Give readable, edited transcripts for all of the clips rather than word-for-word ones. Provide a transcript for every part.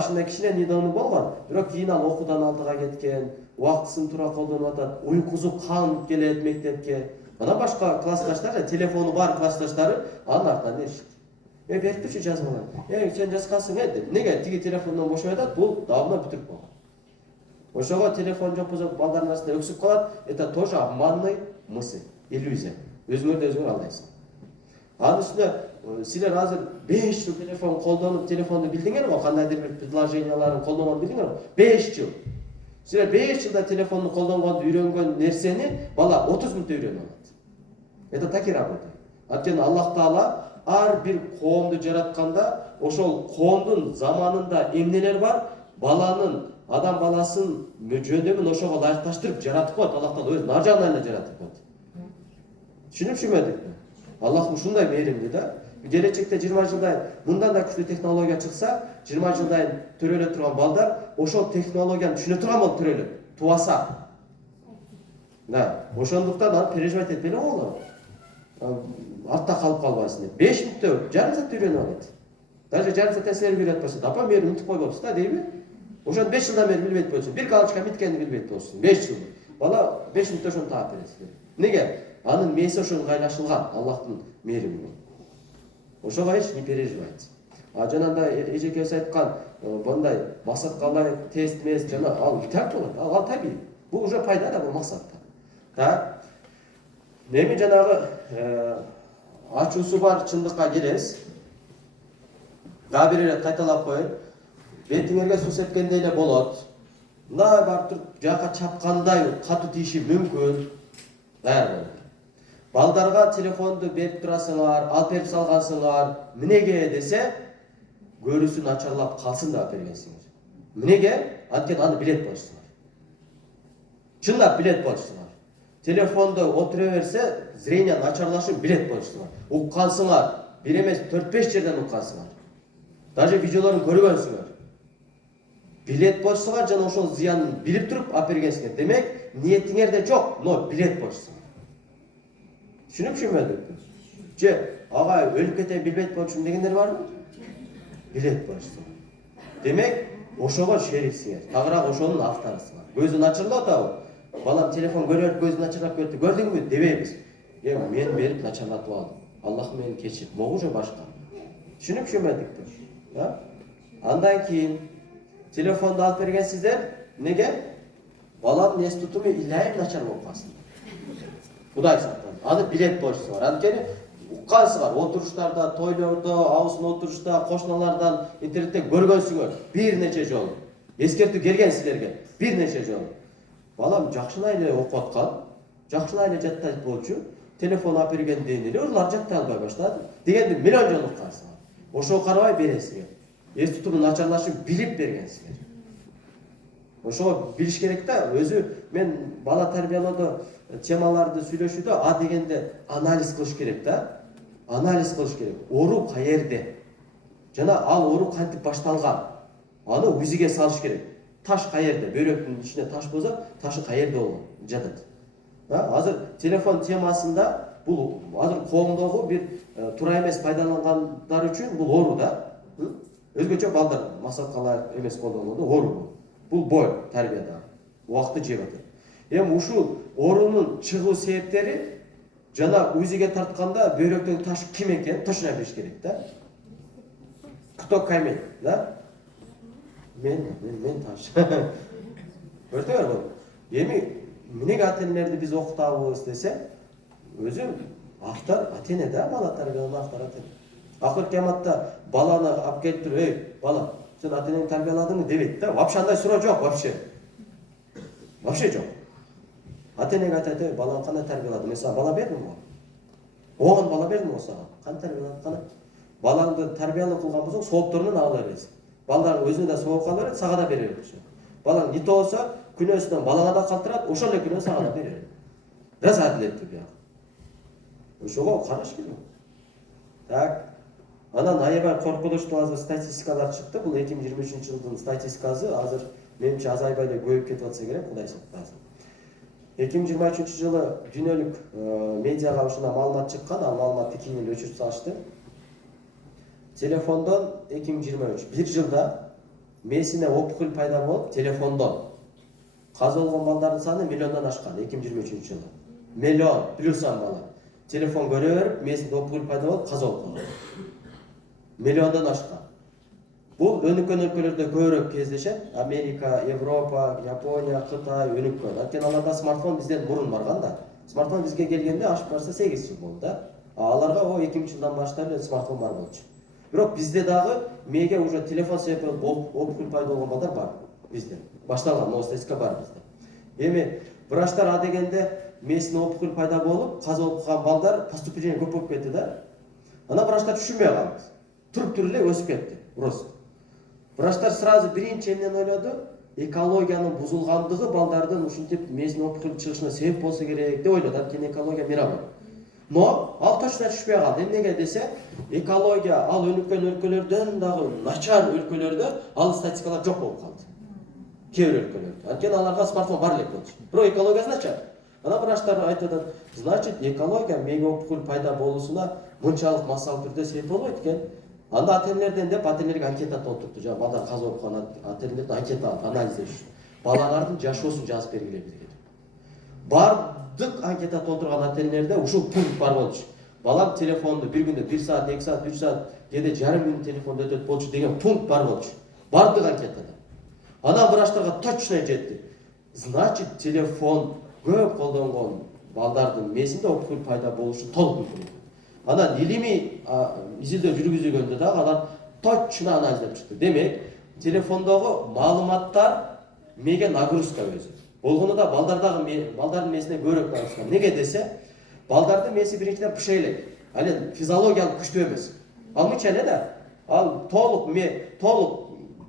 башында кичине недону болгон, бирок кийин ал окуудан алдыга кеткен, убактысын туура колдонуп атат, уйкусу калып келет мектепке. Анан башка классташтар, телефону бар классташтары анын артынан эришет. Берип турчу жазмалар. Сен жазгансың деп. Неге тиги телефондон бошой атат, бул давно бүтүрүп койгон. Ошого телефон жок болсо балдардын арасында өксүп калат. Это тоже обманный мысль, иллюзия. Өзүңөрдү алдайсың. Анын үстүнө силер азыр 5 жыл телефон колдонуп, телефонду билдиңер го, кандайдыр бир предложенияларын колдонгонду билдиңер го? 5 жыл. Силер 5 жылда телефонду колдонгонду үйрөнгөн нерсени бала 30 мүнөттө үйрөнүп алат. Это так и работает. Анткени Аллах Таала ар бир коомду жаратканда ошол коомдун заманында эмнелер бар, баланын, адам баласын жөндөмүн ошого ылайыкташтырып жаратып коет. Аллах Таала өзүнүн ар жагынан эле жаратып коет. Түшүнүпсүңбү? Аллах ушундай мээримдүү да. Келечекте 20 жылдан мындан да күчтүү технология чыкса, 20 жылдан төрөлө турган балдар ошол технологияны түшүнө турган болуп төрөлөт. Туаса. Да, ошондуктан аны переживать этпей эле болот. Артта калып калбасын деп. 5 мүнөттө жарым саат үйрөнүп алат. Даже жарым сааттан силер үйрөнүп койсо, апа мен унутуп койбопсуз да дейби? Ошону 5 жылдан бери билбейт болсун. Бир галочка биткенди билбейт болсун. 5 жыл. Бала 5 мүнөттө ошону таап бересиз. Неге? Анын мээси ошого ыңгайлашылган Аллахтын мээрими менен. Ошого эч не переживайте. Жанагындай эжекебиз айткан, мындай масакка тест эмес, жана ал так болот. Ал табий. Бул уже пайда да, бул максатта. Так. Эми жанагы ачуусу бар чындыкка келебиз. Дагы бир ирет кайталап коеюн. Бетиңерге суу сепкендей эле болот. Мындай барып туруп жакка чапкандай катуу тийиши мүмкүн. Баары. Балдарга телефонду берип турасыңар, алып берип салгансыңар. Эмнеге десе, көрүүсү начарлап калсын деп бергенсиңер. Эмнеге? Анткени аны билет болчусуңар. Чындап билет болчусуңар. Телефонду отура берсе, зрение начарлашып билет болчусуңар. Уккансыңар, бир эмес 4-5 жерден уккансыңар. Даже видеолорун көргөнсүңөр. Билет болчусуңар жана ошол зыянын билип туруп алып бергенсиңер. Демек, ниетиңерде жок, но билет болчусуңар. Түшүнүпсүңбү? Же ага өлүп кетем билбейт болчумун дегендер барбы? Билет болчусуңар. Демек, ошого шериксиңер. Тагыраак ошонун авторусуңар. Көзү начарлап атабы? Балам телефон көрөт, көзү начарлап кетти. Көрдүңбү дебейбиз. Мен берип начарлатып алдым. Аллах мени кечир. Могу же башка. Түшүнүпсүңбү? Андан кийин телефонду алып бергенсиздер. Неге? Баланын эс тутуму илайым начар болуп калсын. Кудай сактасын. Аны билет болчусуңар. Анткени уккансыңар, отуруштарда, тойлордо, аузун отурушта, кошуналардан, интернеттен көргөнсүңөр бир нече жолу. Эскертүү келген силерге бир нече жолу. Балам жакшылай эле окуп аткан, жакшылай эле жаттайт болчу, телефон алып бергенден эле улар жаттай албай баштады. Дегенди миллион жолу уккансыңар. Ошого карабай бересиңер. Эс тутуму начарлашып билип бергенсиңер. Ошого билиш керек да, өзү мен бала тарбиялоодо темаларды сүйлөшүүдө а дегенде анализ кылыш керек да. Анализ кылыш керек. Оору каерде? Жана ал оору кантип башталган? Аны үзүгө салыш керек. Таш каерде? Бөйрөктүн ичинде таш болсо, ташы каерде болгон жатат. Азыр телефон темасында бул азыр коомдогу бир туура эмес пайдалангандар үчүн бул оору да. Өзгөчө балдар максатка ылайык эмес колдонгондо оору. Бул бой тарбияда. Убакытты жеп атат. Эми ушул оорунун чыгуу себептери жана үзүгө тартканда бөйрөктөгү таш ким экен точно билиш керек да. Кто камень, да? Мен таш. Көрдүңөрбү? Эми эмнеге ата-энелерди биз окутабыз десе, өзү автор ата-эне да, бала тарбиялоодо автор ата-эне. Акыр кыяматта баланы алып келип туруп, "Эй, бала, сен ата-энеңди тарбияладыңбы?" дебейт да. Вообще андай суроо жок, вообще. Вообще жок. Ата-энеге айтат, баланы кандай тарбияладың? Мен сага бала бердим го. Оған бала бердим го сага. Кантип тарбияладың? Кана. Балаңды тарбиялоо кылган болсоң, соопторунан ала бересиң. Балдар өзүнө да сооп кала берет, сага да берет. Балаң нито болсо, күнөөсүнөн балага да калтырат, ошол эле күнөө сага да берет. Раз адилеттүү бияк. Ошого караш керек. Так. Анан аябай коркунучтуу азыр статистикалар чыкты. Бул 2023 жылдын статистикасы азыр менимче азайбай эле көбөйүп кетип атса керек, Кудай сактасын. 2023 жылы дүйнөлүк медиага ушундай маалымат чыккан, ал маалыматты кийин эле өчүрүп салышты. Телефондон 2023 бир жылда мээсине опухоль пайда болуп телефондон каза болгон балдардын саны миллиондон ашкан 2023 жылы. Миллион плюсан бала. Телефон көрө берип, мээсинде опухоль пайда болуп каза болуп калган. Миллиондон ашкан. Бул өнүккөн өлкөлөрдө көбүрөөк кездешет. Америка, Европа, Япония, Кытай өнүккөн. Анткени аларда смартфон бизден мурун барган да. Смартфон бизге келгенде ашып барса 8 жыл болду да. Аларга о 2000 жылдан баштап эле смартфон бар болчу. Бирок бизде дагы мээге уже телефон себеп опухоль пайда болгон балдар бар бизде. Башталган, но статистика бар бизде. Эми врачтар а дегенде мээсине опухоль пайда болуп, каза болуп калган балдар поступление көп болуп кетти да. Ана врачтар түшүнбөй калды. Туруп эле өсүп кетти. Рост. Врачтар сразу биринчи эмнени ойлоду? Экологиянын бузулгандыгы балдардын ушинтип мээсине опухоль чыгышына себеп болсо керек деп ойлоду. Анткени экология мирабы. Но ал точно түшпөй калды. Эмнеге десе, экология ал өнүккөн өлкөлөрдөн дагы начар өлкөлөрдө ал статистикалар жок болуп калды. Кээ бир өлкөлөрдө. Анткени аларга смартфон бар элек болчу. Бирок экологиясы начар. Ана врачтар айтып атат, значит, экология мээге опухоль пайда болуусуна мынчалык массалык түрдө себеп болбойт экен. Анда ата-энелерден деп ата-энелерге анкета толтурду. Жана балдар каза болуп калган ата-энелерден анкета алып анализ эш. Балалардын жашоосун жазып бергиле бизге. Бардык анкета толтурган ата-энелерде ушул пункт бар болчу. Балам телефонду бир күндө 1 саат, 2 саат, 3 саат, кээде жарым күн телефондо өтөт болчу деген пункт бар болчу. Бардык анкетада. Анан врачтарга точно жетти. Значит, телефон көп колдонгон балдардын мээсинде опухоль пайда болушу толук мүмкүн. Анан илимий изилдөө жүргүзүлгөндө дагы алар точно анализдеп чыкты. Демек, телефондогу маалыматтар мээге нагрузка өзү. Болгону да балдардын мээсине көбүрөөк нагрузка. Неге десе, балдардын мээси биринчиден пыша элек. Ал эми физиологиялык күчтүү эмес. Ал мынча эле да. Ал толук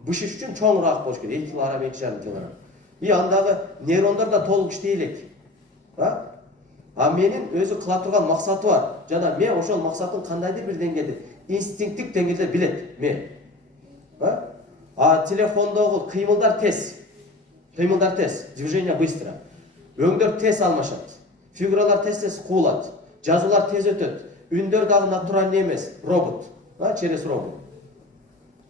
бышыш үчүн чоңураак болуш керек. 2 килограмм, 2,5 килограмм. И андагы нейрондар да толук иштей элек. А менин өзү кыла турган максаты бар. Жана мен ошол максатын кандайдыр бир деңгээлде инстинктик деңгээлде билет мен. А телефондогу кыймылдар тез. Движение быстро. Өңдөр тез алмашат. Фигуралар тез куулат. Жазуулар тез өтөт. Үндөр дагы натуральный эмес, робот. Через робот.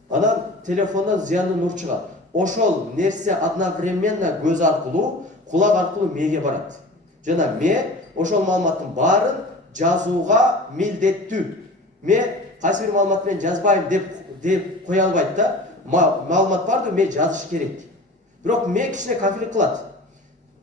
Анан телефондон зыяндуу нур чыгат. Ошол нерсе одновременно көз аркылуу, кулак аркылуу мээге барат. Жана мен ошол маалыматтын баарын жазууга милдеттүү. Мен кайсы бир маалымат менен жазбайм деп кое албайт да. Маалымат барды, мен жазыш керек. Бирок мен кичине конфликт кылат.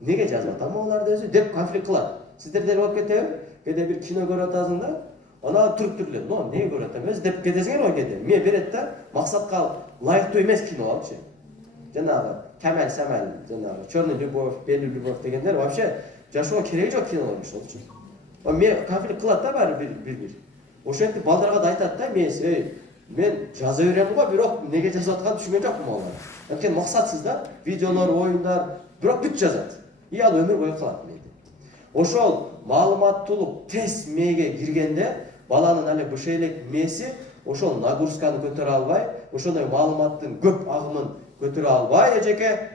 Неге жазып атам аларды өзү деп конфликт кылат. Сиздерде болуп кетеби? Кээде бир кино көрүп атасың да, ана туруп эле, "Но, не көрүп атам өзү" деп кетесиңер го кээде. Мен берет да, максатка ылайыктуу эмес кино алчы. Жанагы Камал Самал, жанагы Чёрный любовь, Белый любовь дегендер вообще жашоого кереги жок кинолор ошол үчүн. Мен конфликт кылат да баары бир. Ошентип балдарга да айтат да, мен жаза берем го, бирок неге жазып атканын түшүнгөн жокмун алар. Анткени максатсыз да, видеолор, оюндар, бирок бүт жазат. И ал өмүр бою калат менде. Ошол маалыматтуулук тез мээге киргенде, баланын али быша элек мээси ошол нагрузканы көтөрө албай, ошондой маалыматтын көп агымын көтөрө албай эжеке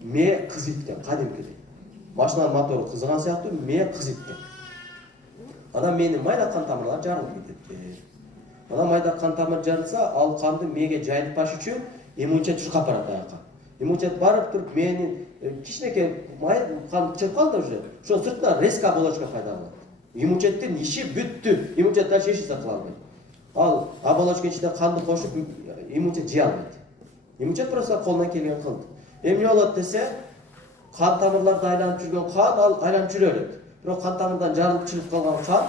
мээ кызыткен, кадимкидей. Машинанын мотору кызыган сыяктуу мээ кызыткен. Анан менин майда кан тамырлар жарылып кетет. Анан майда кан тамыр жарылса, ал канды мээге жайылтпаш үчүн иммунитет чуркап барат аяка. Иммунитет барып туруп менин кичинекей кан чыгып калды уже. Ошо сыртынан резко оболочка пайда болот. Иммунитеттин иши бүттү. Иммунитет дальше эч нерсе кыла албайт. Ал оболочка ичине канды кошуп иммунитет жыя албайт. Иммунитет просто колунан келген кылды. Эмне болот десе, кан тамырларды айланып жүргөн кан ал айланып жүрө берет. Бирок кан тамырдан жарылып чыгып калган кан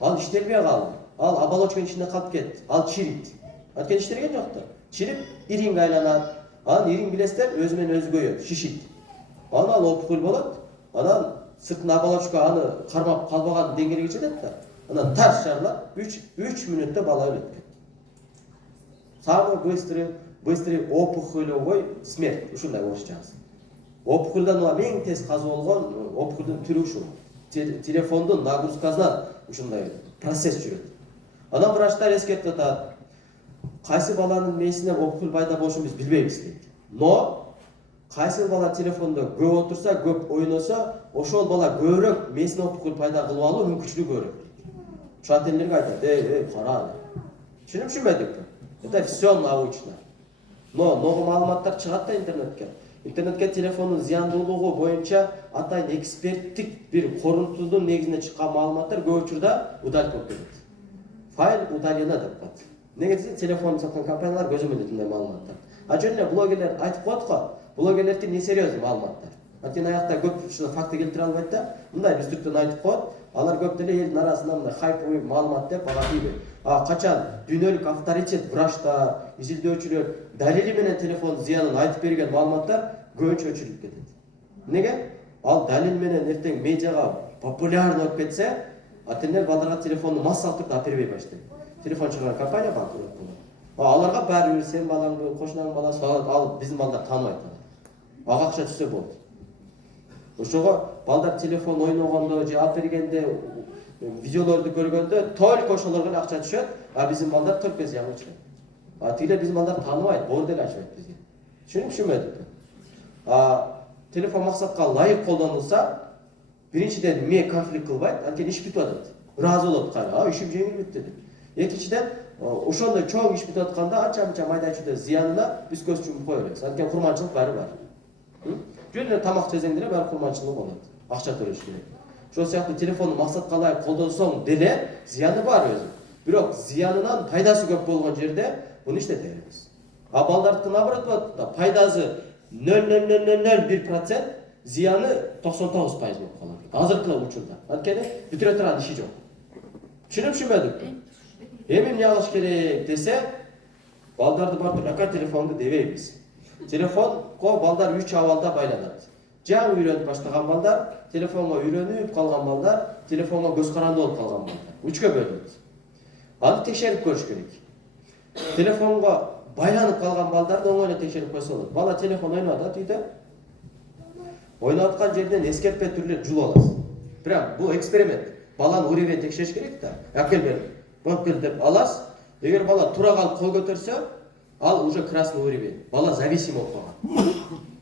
ал иштелбей калды. Ал оболочканын ичинде калып кетти. Ал чирийт. Анткени иштелген жок да. Чирип иринге айланат. Анан ирин билесиздер өзү менен өзү көйөт, шишит. Анан ал опухоль болот. Анан сыртына оболочка аны кармап калбаган деңгээлге жетет да. Анан тарс жарылат, 3 мүнөттө бала өлөт. Самый быстрый опухолевой смерть. Ушундай орусчасы. Опухолдон эң тез каза болгон опухолдун түрү ушул. Телефондун нагрузкасынан ушундай процесс жүрөт. Анан врачтар эскертип атат. Кайсы баланын мээсинен опухоль пайда болушун биз билбейбиз дейт. Но кайсы бала телефондо көп отурса, көп ойносо, ошол бала көбүрөөк мээсине опухоль пайда кылып алуу мүмкүнчүлүгү көбүрөөк. Ошол ата-энелерге айтат, кара. Түшүнүп түшүнбөдүкпү? Это все научно. Ногу маалыматтар чыгат да интернетке. Интернетке телефондун зыяндуулугу боюнча атайын эксперттик бир корунтуунун негизинде чыккан маалыматтар көп учурда удалить болуп кетет. Файл удалено деп коет. Неге десе телефон саткан компаниялар көзөмөлдөйт мындай маалыматтар. А жөн эле блогерлер айтып коет го, блогерлердики не серьезный маалыматтар. Анткени аякта көп ушул факты келтире албайт да. Мындай үздүктөн айтып коет. Алар көп деле элдин арасында мындай хайповый маалымат деп бага тийбейт. Качан дүйнөлүк авторитет врачтар, изилдөөчүлөр далили менен телефон зыянын айтып берген маалыматтар көбүнчө өчүрүлүп кетет. Неге? Ал далил менен эртең медиага популярный болуп кетсе, ата-эналер балдарга телефонду массалык түрдө алып бербей баштайт. Телефон чыгарган компания банкрот болот. Аларга баары бир сен балаңды, кошунаңдын баласы алып биздин балдар тааныбайт. Ага акча түшсө болот. Ошого балдар телефон ойногондо же алып бергенде видеолорду көргөндө только ошолорго эле акча түшөт, а биздин балдар только зыян учурайт. Тигилер биздин балдар тааныбайт, боор деле ачпайт бизге. Түшүнүп телефон максатка ылайык колдонулса, биринчиден эмне конфликт кылбайт, анткени иш бүтүп атат. Ыраазы болот кайра, ишим жеңилбит деп. Экинчиден, ошондой чоң иш бүтүп атканда анча майда-чүйдө зыянына биз көз чумуп кое беребиз. Анткени курманчылык баары бар. Жөн эле тамак жесең деле баары курманчылык болот. Акча төлөш керек. Ошол сыяктуу телефонду максатка ылайык колдонсоң деле зыяны бар өзү. Бирок зыянынан пайдасы көп болгон жерде буну иштете беребиз. А балдардыкы наоборот болот да, пайдасы 0,001%, зыяны 99% болуп калат. Азыркы учурда. Анткени бүтүрө турган иши жок. Түшүнүпсүңбү? Эми эмне кылыш керек десе, балдарды бартыракка телефонду дебейбиз. Телефонго балдар 3 абалда байланат. Жаңы үйрөнүп баштаган балдар, телефонго үйрөнүп калган балдар, телефонго көз каранды болуп калган балдар. 3кө бөлүнөт. Аны текшерип көрүш керек. Телефонго байланып калган балдарды оңой эле текшерип койсо болот. Бала телефон ойноп атат үйдө. Ойноп аткан жерден эскертпе түрлө жул аласыз. Прям бул эксперимент. Баланы уровень текшериш керек да. Акел бер. Болуп кел деп аласыз. Эгер бала тура калып кол көтөрсө, ал уже красный уровень. Бала зависим болуп калган.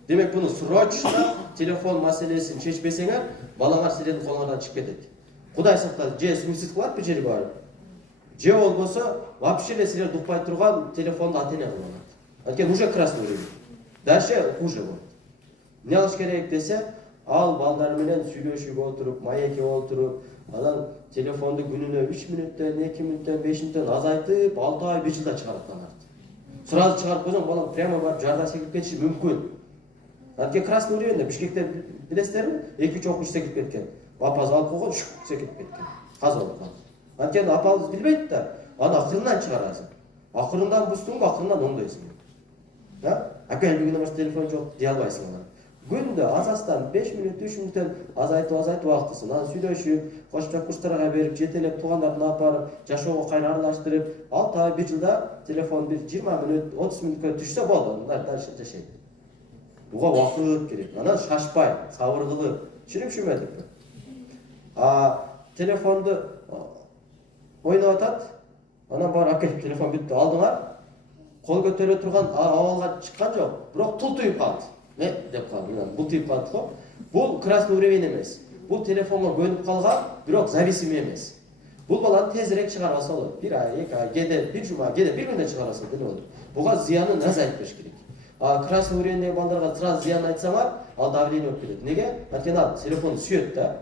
Демек буну срочно телефон маселесин чечпесеңер, балаңар силердин колуңардан чыгып кетет. Кудай сактасын, же суицид кылат бир жерге барып. Же болбосо, вообще эле силерди укпай турган телефонду ата-эне кылып алат. Анткени уже красный уровень. Дальше хуже болот. Эмне кылыш керек десе, ал балдар менен сүйлөшүп отуруп, маекке отуруп, анан телефонду күнүнө 3 мүнөттөн, 2 мүнөттөн, 5 мүнөттөн азайтып, 6 ай, 1 жылда чыгарып алат. Сразу чыгарып койсоң, балам прямо барып жардан секирип кетиши мүмкүн. Анткени красный уровень Бишкекте билесиздерби? 2-3 окуучу секирип кеткен. Апасы алып койгон, секирип кеткен. Каза болуп калды. Анткени апабыз билбейт да, аны акырындан чыгарасың. Акырындан бустуңбу, акырындан оңдойсуң. Акел бүгүнөн баштап телефон жок дей албайсың аны. Күндө азастан 5 мүнөт, 3 мүнөттөн азайтып убактысын. Анан сүйлөшүп, кошумча курстарга берип, жетелеп, туугандарын алып барып, жашоого кайра аралаштырып, 6 ай, 1 жылда телефон бир 20 мүнөт, 30 мүнөткө түшсө болду. Дальше жашайт. Буга убакыт керек. Анан шашпай, сабыр кылып, түшүнүпсүңбү? Телефонду ойноп атат. Анан бар акел телефон бүттү, алдыңар. Кол көтөрө турган абалга чыккан жок, бирок тул түйүп калды. Не деп калды? Бул түйүп калды го. Бул красный уровень эмес. Бул телефонго көнүп калган, бирок зависим эмес. Бул баланы тезирээк чыгарса болот. 1 ай, 2 ай, кээде 1 жума, кээде 1 күндө чыгарса болот. Буга зыянын азайтып бериш керек. Красный уровень балдарга сразу зыян айтсаңар, ал давление болуп кетет. Неге? Анткени ал телефонду сүйөт да.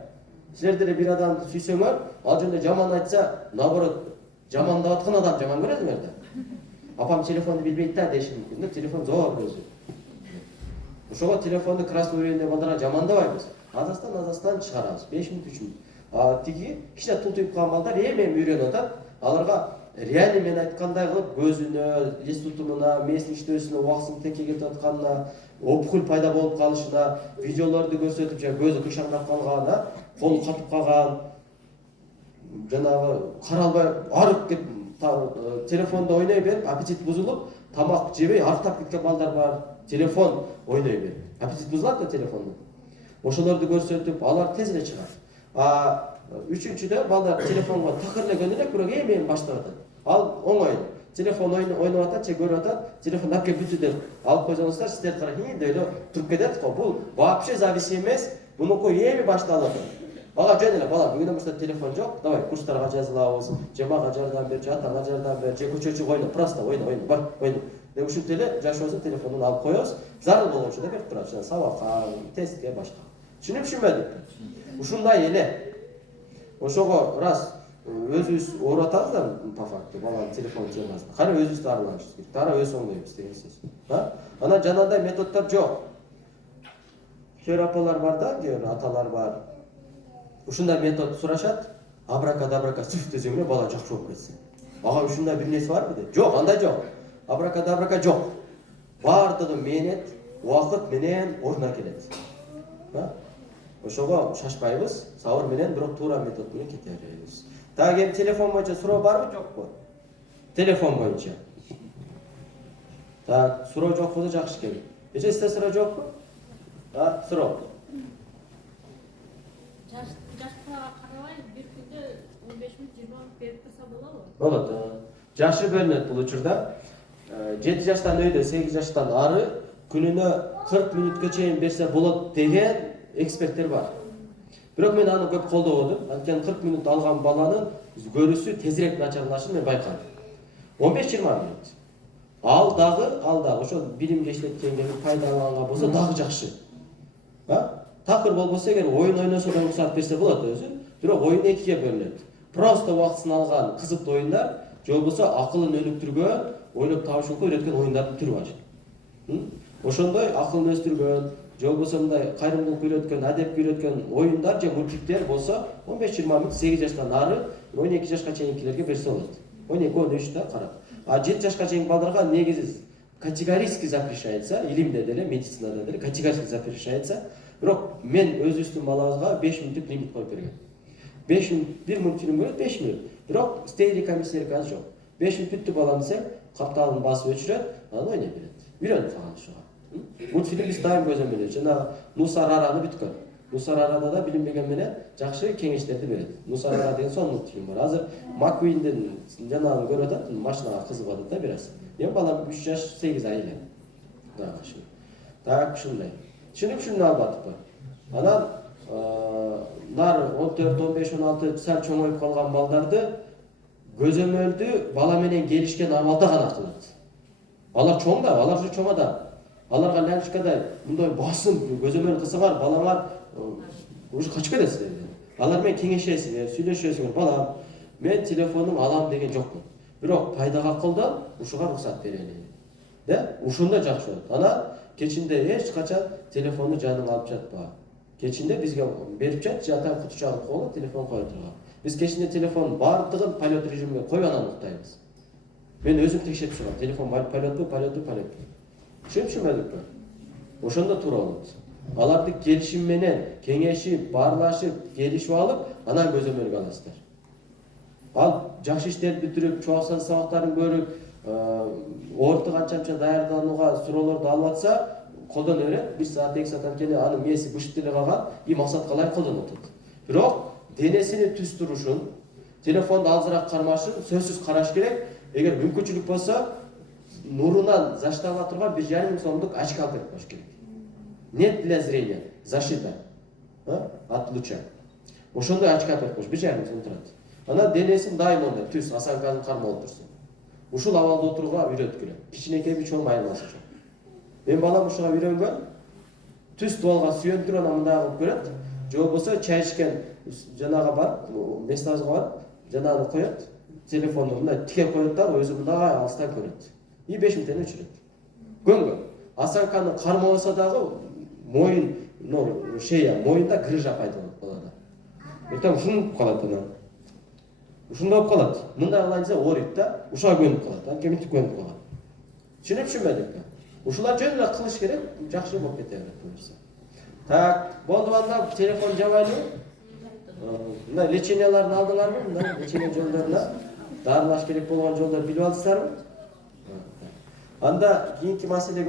Силер деле бир адамды сүйсөңөр, ал жөнүндө жаман айтса, наоборот, жамандап аткан адам жаман көрөсүңөр да. Апам телефонду билбейт да деши мүмкүн да, телефон зор өзү. Ошого телефонду красный уровень балдарга жамандабайбыз. Азастан чыгарабыз, 5 мүнөт, 3 мүнөт. Тиги кичине тул түйүп калган балдар эми үйрөнүп атат. Аларга реально мен айткандай кылып көзүнө, эс тутумуна, мээсинин иштөөсүнө убактысынын текке кетип атканына, опухоль пайда болуп калышына, видеолорду көрсөтүп, же көзү кыйшаңдап калган, колу катып калган, жанагы каралбай арып кетип, телефонду ойной берип, аппетит бузулуп, тамак жебей арыктап кеткен балдар бар. Телефон ойной берип, аппетит бузулат да телефондун. Ошолорду көрсөтүп, алар тез эле чыгат. Үчүнчүдө балдар телефонго такыр эле көнүлөт, бирок эми баштап атат. Ал оңой. Телефон ойноп атат, же көрүп атат, телефон алып келип бүтү деп алып койсоңуздар, сиздер карайын деп эле туруп кетет го. Бул вообще зависим эмес. Мунуку эми башталат. Ага жөн эле бала бүгүнөн баштап телефон жок, давай курстарга жазылабыз, же мага жардам бер, же атаңа жардам бер, же көчө чыгып ойно, просто ойно, бар, ойно. Деп ушинтип эле жашоосун телефондон алып коебуз. Зарыл болгон учурда берип турат. Сабакка, тестке, башка. Түшүнүпсүңбү? Ушундай эле. Ошого раз өзүбүз ооруп атабыз да по факту баланын телефон темасында. Кайра өзүбүздү арыланышыбыз керек. Тара өз оңдойбуз деген сөз. Анан жанагындай методдор жок. Кээ апалар бар да, кээ аталар бар. Ушундай метод сурашат, абракадабрака сүф десең эле бала жакшы болуп кетсин. Ага ушундай бир нерсе барбы дейт. Жок, андай жок. Абракадабрака жок. Бардыгы мээнет, убакыт менен ордуна келет. Ошого шашпайбыз, сабыр менен, бирок туура метод менен кете беребиз. Дагы эми телефон боюнча суроо барбы, жокпу? Телефон боюнча. Так, суроо жок болсо жакшы экен. Эже сизде суроо жокпу? Суроо. Жаштарга карабай бир күндө 15 мүнөт 20 мүнөт берип турса болобу? Болот. Жашы бөлүнөт бул учурда. 7 жаштан өйдө 8 жаштан ары күнүнө 40 мүнөткө чейин берсе болот деген эксперттер бар. Бирок мен аны көп колдободум. Анткени 40 мүнөт алган баланын көрүүсү тезирээк начарлашын мен байкадым. 15-20 мүнөт. Ал дагы ошо билимге иштеткенге пайдаланганга болсо дагы жакшы. Такыр болбосо эгер оюн ойносо да уруксат берсе болот өзү. Бирок оюн экиге бөлүнөт. Просто убактысын алган кызыктуу оюндар, же болбосо акылын өнүктүргөн, ойлоп табышууга үйрөткөн оюндардын түрү бар. Ошондой акылын өстүргөн, же болбосо мындай кайрымдуулук үйрөткөн, адепке үйрөткөн оюндар же мультиктер болсо 15-20 мүнөт 8 жаштан ары 12 жашка чейинкилерге берсе болот. 12-13 да карап. А 7 жашка чейинки балдарга негизи категорически запрещается, илимде деле, медицинада деле категорически запрещается. Бирок мен өзүбүздүн балабызга 5 мүнөттүк лимит коюп бергем. 5 мүнөт, бир мультфильм көрөт 5 мүнөт. Бирок стерео камера жок. 5 мүнөт бүттү балам десең, капталын басып өчүрөт, анан ойной берет. Үйрөнүп калган ушуга. Мультфильм биз дайым көзөмөлдөйбүз. Жана Нусарараны бүткөн. Нусарарада да билинбеген менен жакшы кеңештерди берет. Нусарара деген сонун мультфильм бар. Азыр Маккуиндин жанагын көрүп атат, машинага кызыгып атат да бир аз. Эми балам 3 жаш 8 ай эле. Так, ушундай. Түшүнүп албадыкпы? Анан нары 14, 15, 16 сал чоңоюп калган балдарды көзөмөлдү бала менен келишкен абалда гана кылат. Алар чоң да, алар же чоң адам. Аларга лянчкадай мындай басым көзөмөл кылсаңар, балаңар уже качып кетесиз. Алар менен кеңешесиңер, сүйлөшөсүңөр. Балам, мен телефонум алам деген жокмун. Бирок пайдага колдон, ушуга уруксат берели. Ушунда жакшы болот. Анан кечинде эч качан телефонду жаныңа алып жатпа. Кечинде бизге берип жат, жатан куту чагып коюп телефон кое турган. Биз кечинде телефон бардыгын полет режимге коюп анан уктайбыз. Мен өзүм текшерип чыгам. Телефон полетпу. Түшүнүпсүңбү? Ошондо туура болот. Аларды келишим менен кеңешип, баарлашып, келишип алып, анан көзөмөлгө аласыздар. Ал жакшы иштерди бүтүрүп, чуаксан сабактарын көрүп, орто канчанча даярданууга суроолорду алып атса, колдоно берет. 1 саат, 2 саат анткени анын мээси бышып деле калган, максатка ылайык колдонуп атат. Бирок денесини түз турушун, телефонду алзыраак кармашын сөзсүз караш керек. Эгер мүмкүнчүлүк болсо, нурунан заштаба турган 1,5 миң сомдук очко алып берип коюш керек. Нет для зрения, защита от луча. Ошондой очко алып берип коюш, 1,5 миң сом турат. Анан денесин дайым ондай түз осанкасын кармалып турсун. Ушул абалда отурууга үйрөткүлө. Кичинекей чоң айырмасы жок. Мен балам ушуга үйрөнгөн. Түз туалга сүйөнтүрүп анан мындай кылып көрөт. Же болбосо чай ичкен жанага бар, местабызга бар, жанагы коёт. Телефонду мындай тике коёт да, өзү мындай алыстан көрөт. И 5 мүнөттөн өчүрөт. Көңгө. Осанканы кармабаса дагы моюн, шея, моюнда грыжа пайда болот балада. Эртең ушунуп калат анан. Ушундай болуп калат. Мындай кылайын десе ооруйт да, ушуга көнүп калат. Анткени мынтип көнүп калган. Түшүнүпсүңбү? Ушулар жөн эле кылыш керек, жакшы болуп кете берет бул нерсе. Так, болду анда телефон жабайлы. Мына леченияларын алдыңарбы? Мына лечение жолдоруна дарылаш керек болгон жолдорду билип алдыңыздарбы? Анда кийинки маселе